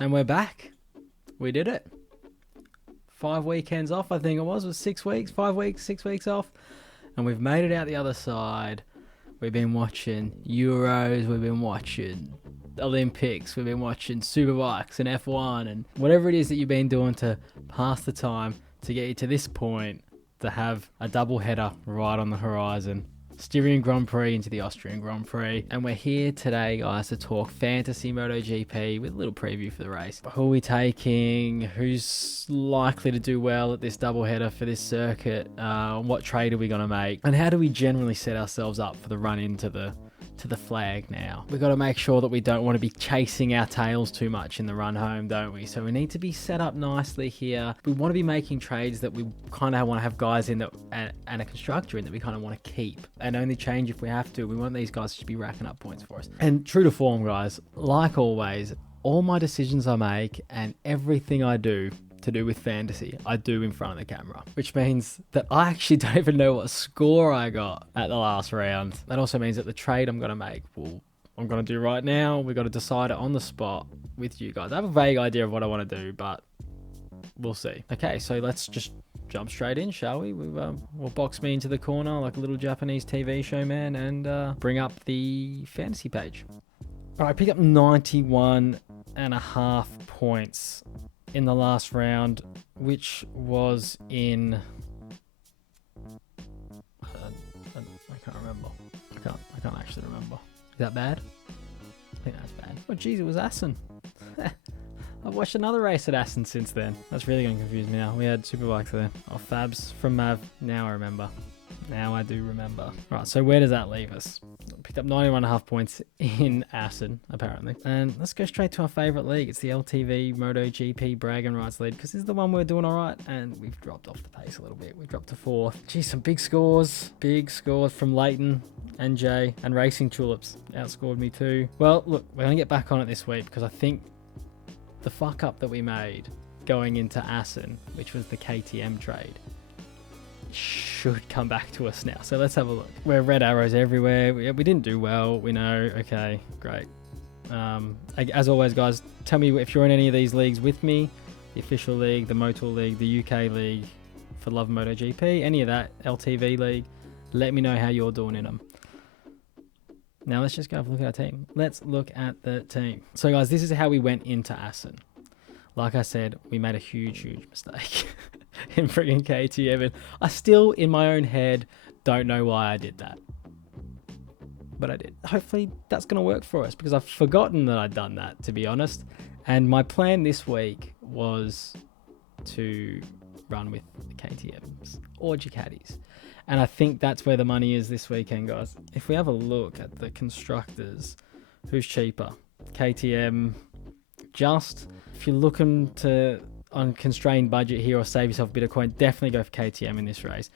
And we're back. We did it. 5 weekends off, I think it was 6 weeks, 5 weeks, 6 weeks off. And we've made it out the other side. We've been watching Euros, we've been watching Olympics, we've been watching Superbikes and F1 and whatever it is that you've been doing to pass the time to get you to this point to have a double header right on the horizon. Styrian Grand Prix into the Austrian Grand Prix. And we're here today, guys, to talk fantasy MotoGP with a little preview for the race. Who are we taking? Who's likely to do well at this doubleheader for this circuit? What trade are we going to make? And how do we generally set ourselves up for the run into the flag now? We've got to make sure that we don't want to be chasing our tails too much in the run home, don't we? So we need to be set up nicely here. We want to be making trades that we kind of want to have guys in that and a constructor in that we kind of want to keep and only change if we have to. We want these guys to be racking up points for us. And true to form, guys, like always, all my decisions I make and everything I do to do with fantasy, I do in front of the camera, which means that I actually don't even know what score I got at the last round. That also means that the trade I'm going to make, I'm going to do right now, we've got to decide it on the spot with you guys. I have a vague idea of what I want to do, but we'll see. Okay, so let's just jump straight in, shall we? We'll box me into the corner like a little Japanese TV show, man, and bring up the fantasy page. All right, I picked up 91.5 points in the last round, which was in I can't remember. I can't actually remember. Is that bad? I think that's bad. Oh geez, it was Assen. I've watched another race at Assen since then. That's really going to confuse me now. We had Superbikes there. Oh, Fabs from Mav. Now I remember. Now I do remember. Right, so where does that leave us? Picked up 91.5 points in Assen, apparently. And let's go straight to our favourite league. It's the LTV MotoGP Bragging Rights League, because this is the one we're doing all right, and we've dropped off the pace a little bit. We've dropped to 4th. Geez, some big scores from Leighton and Jay, and Racing Tulips outscored me too. Well, look, we're going to get back on it this week, because I think the fuck up that we made going into Assen, which was the KTM trade, should come back to us now. So let's have a look. We're red arrows everywhere. We didn't do well. We know. Okay, great. As always, guys, tell me if you're in any of these leagues with me. The official league, the Motor League, the UK league for Love MotoGP, any of that, LTV league. Let me know how you're doing in them. Now let's just go have a look at our team. Let's look at the team. So guys, this is how we went into Assen. Like I said, we made a huge mistake in friggin' KTM. And I still, in my own head, don't know why I did that. But I did. Hopefully that's going to work for us, because I've forgotten that I'd done that, to be honest. And my plan this week was to run with KTMs or Ducatis. And I think that's where the money is this weekend, guys. If we have a look at the constructors, who's cheaper? KTM, just... If you're looking to on constrained budget here or save yourself a bit of coin, definitely go for KTM in this race.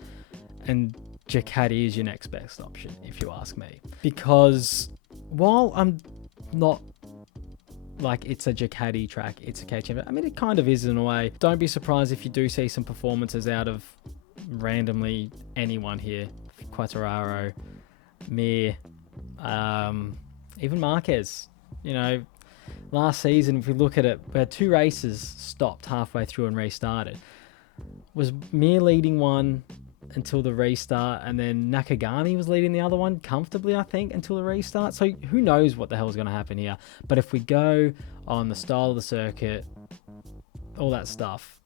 And Ducati is your next best option, if you ask me. Because while I'm not like it's a Ducati track, it's a KTM. I mean, it kind of is in a way. Don't be surprised if you do see some performances out of randomly anyone here. Quartararo, Mir, even Marquez. You know, last season, if we look at it, we had 2 races stopped halfway through and restarted. Was Mir leading one until the restart, and then Nakagami was leading the other one comfortably, I think, until the restart. So who knows what the hell is going to happen here. But if we go on the style of the circuit, all that stuff,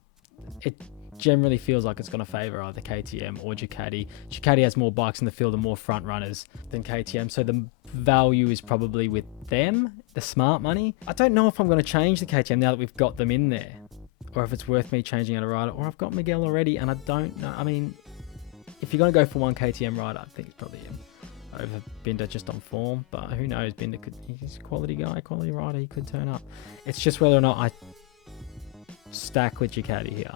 it generally feels like it's going to favour either KTM or Ducati. Ducati has more bikes in the field and more front runners than KTM, so the value is probably with them, the smart money. I don't know if I'm going to change the KTM now that we've got them in there, or if it's worth me changing out a rider, or I've got Miguel already and I don't know. I mean, if you're going to go for one KTM rider, I think it's probably him over Binder just on form, but who knows, Binder he's a quality guy, quality rider, he could turn up. It's just whether or not I stack with Ducati here.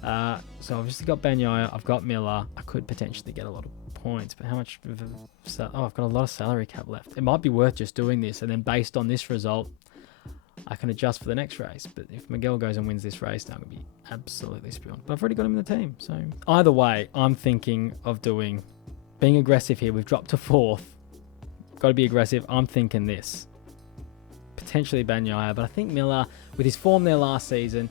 So I've obviously got Bagnaia, I've got Miller. I could potentially get a lot of points, but how much I've got a lot of salary cap left. It might be worth just doing this, and then based on this result, I can adjust for the next race. But if Miguel goes and wins this race, then I'm going to be absolutely spewing. But I've already got him in the team, so either way, I'm thinking of being aggressive here. We've dropped to 4th. Got to be aggressive. I'm thinking this. potentially Bagnaia, but I think Miller, with his form there last season,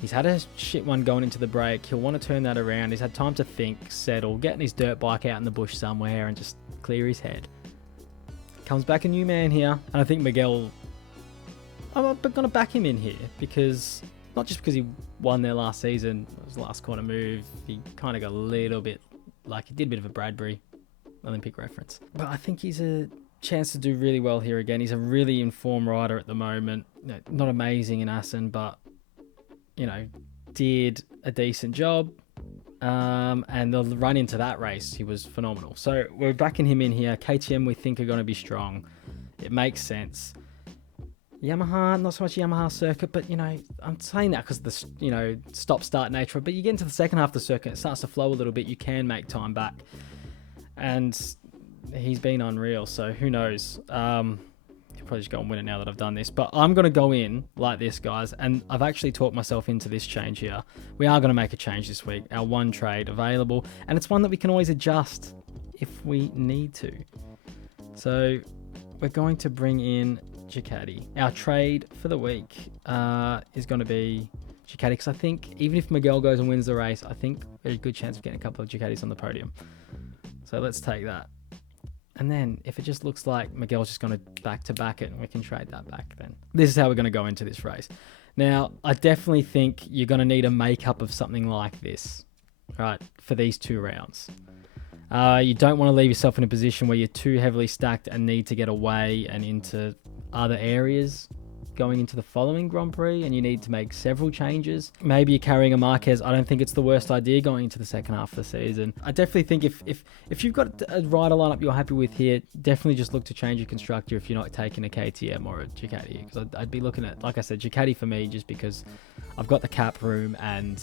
he's had a shit one going into the break. He'll want to turn that around. He's had time to think, settle, getting his dirt bike out in the bush somewhere and just clear his head. Comes back a new man here, and I think Miguel, I'm going to back him in here, because not just because he won there last season, it was the last corner move, he kind of got a little bit, like he did a bit of a Bradbury Olympic reference. But I think he's a chance to do really well here again. He's a really informed rider at the moment. Not amazing in Assen, but, did a decent job. And the run into that race, he was phenomenal. So we're backing him in here. KTM we think are going to be strong. It makes sense. Yamaha, not so much Yamaha circuit, but, I'm saying that because of the, stop-start nature. But you get into the second half of the circuit, it starts to flow a little bit. You can make time back. And he's been unreal, so who knows? He'll probably just go and win it now that I've done this. But I'm going to go in like this, guys, and I've actually talked myself into this change here. We are going to make a change this week. Our one trade available, and it's one that we can always adjust if we need to. So we're going to bring in Ducati. Our trade for the week is going to be Ducati, because I think even if Miguel goes and wins the race, I think there's a good chance of getting a couple of Ducatis on the podium. So let's take that. And then if it just looks like Miguel's just going to back-to-back it and we can trade that back, then this is how we're going to go into this race. Now, I definitely think you're going to need a makeup of something like this, right, for these 2 rounds. You don't want to leave yourself in a position where you're too heavily stacked and need to get away and into other areas going into the following Grand Prix, and you need to make several changes. Maybe you're carrying a Marquez. I don't think it's the worst idea going into the second half of the season. I definitely think if you've got a rider lineup you're happy with here, definitely just look to change your constructor if you're not taking a KTM or a Ducati, because I'd be looking at, like I said, Ducati for me, just because I've got the cap room and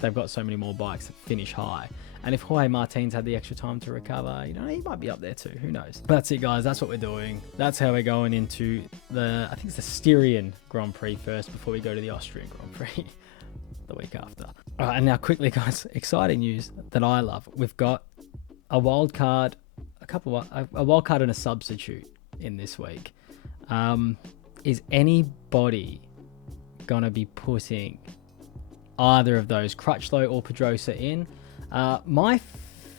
they've got so many more bikes that finish high. And if Jorge Martin's had the extra time to recover, he might be up there too. Who knows? But that's it, guys. That's what we're doing. That's how we're going into I think it's the Styrian Grand Prix first before we go to the Austrian Grand Prix the week after. All right, and now quickly, guys, exciting news that I love. We've got a wild card, a wild card and a substitute in this week. Is anybody going to be putting either of those, Crutchlow or Pedrosa, in? My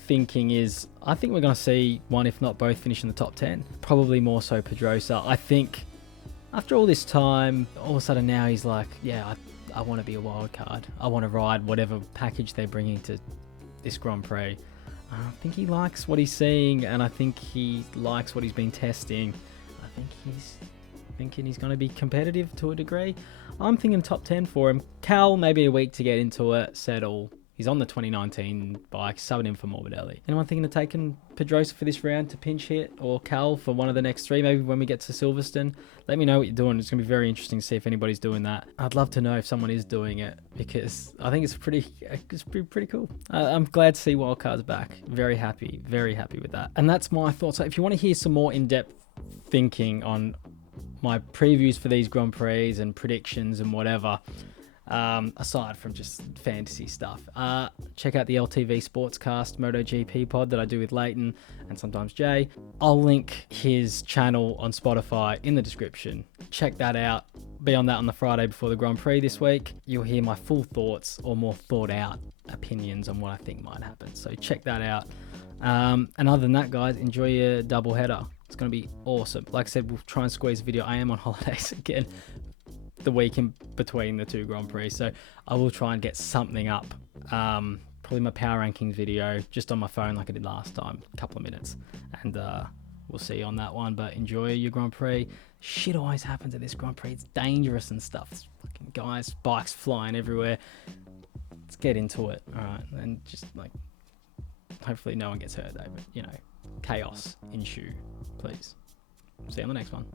thinking is, I think we're going to see one, if not both, finish in the top 10. Probably more so Pedrosa. I think after all this time, all of a sudden now he's like, I want to be a wild card. I want to ride whatever package they're bringing to this Grand Prix. I think he likes what he's seeing, and I think he likes what he's been testing. I think he's thinking he's going to be competitive to a degree. I'm thinking top 10 for him. Cal, maybe a week to get into it, settle. He's on the 2019 bike, subbing in for Morbidelli. Anyone thinking of taking Pedrosa for this round to pinch hit, or Cal for one of the next 3, maybe when we get to Silverstone? Let me know what you're doing. It's going to be very interesting to see if anybody's doing that. I'd love to know if someone is doing it, because I think it's pretty cool. I'm glad to see wildcards back. Very happy with that. And that's my thoughts. So if you want to hear some more in-depth thinking on my previews for these Grand Prix and predictions and whatever, aside from just fantasy stuff, check out the LTV Sportscast MotoGP pod that I do with Leighton and sometimes Jay. I'll link his channel on Spotify in the description. Check that out. Be on that on the Friday before the Grand Prix this week. You'll hear my full thoughts, or more thought out opinions on what I think might happen. So check that out. And other than that, guys, enjoy your double header. It's going to be awesome. Like I said, we'll try and squeeze a video. I am on holidays again the week in between the 2 Grand Prix, so I will try and get something up, probably my power rankings video just on my phone like I did last time, a couple of minutes, and we'll see you on that one. But enjoy your Grand Prix. Shit always happens at this Grand Prix. It's dangerous and stuff. It's fucking guys, bikes flying everywhere. Let's get into it. All right, and just hopefully no one gets hurt though, but chaos ensue, please. See you on the next one.